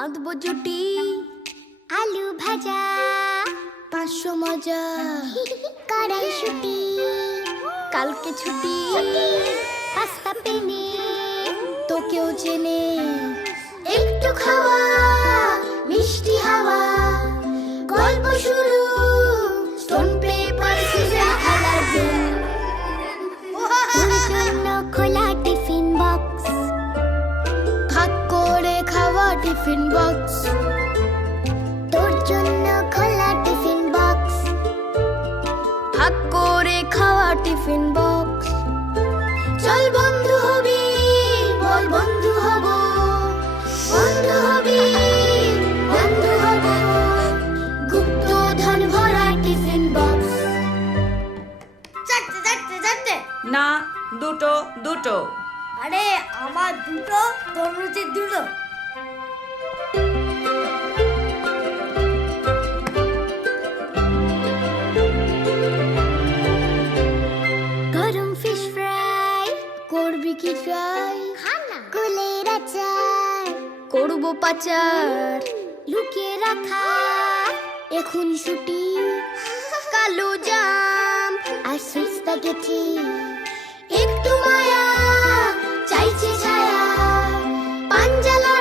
বাঁধবো জুটি, আলু ভাজা, 500 মজা, কড়াইশুঁটি, কালকে ছুটি, পাস্তা পেনে, তোকেও চেনে, একটু খাওয়া, মিষ্টি হাওয়া, গল্প শুরু, স্টোন পেপার সিজার অ্যালার্জেন, তোর জন্য খোলা টিফিন বক্স, ভাগ করে খাওয়া টিফিন বক্স, তোর জন্য খোলা টিফিন বক্স, ভাগ করে খাওয়া টিফিন বক্স। চল বন্ধু হবি, বল বন্ধু হব, বন্ধু হবি, বন্ধু হব, গুপ্তধন ভরা টিফিন বক্স। চারটে চারটে চারটে না, দুটো দুটো। আরে আমার দুটো, তোর রুচির দুটো। গরম ফিশ ফ্রাই করবি কি ট্রাই? কুলের আচার করবো পাচার, লুকিয়ে রাখা এখন ছুটি, কালো জাম আর সুইট স্প্যাগেটি, একটু মায়া চাইছে ছায়া, পাঞ্জালা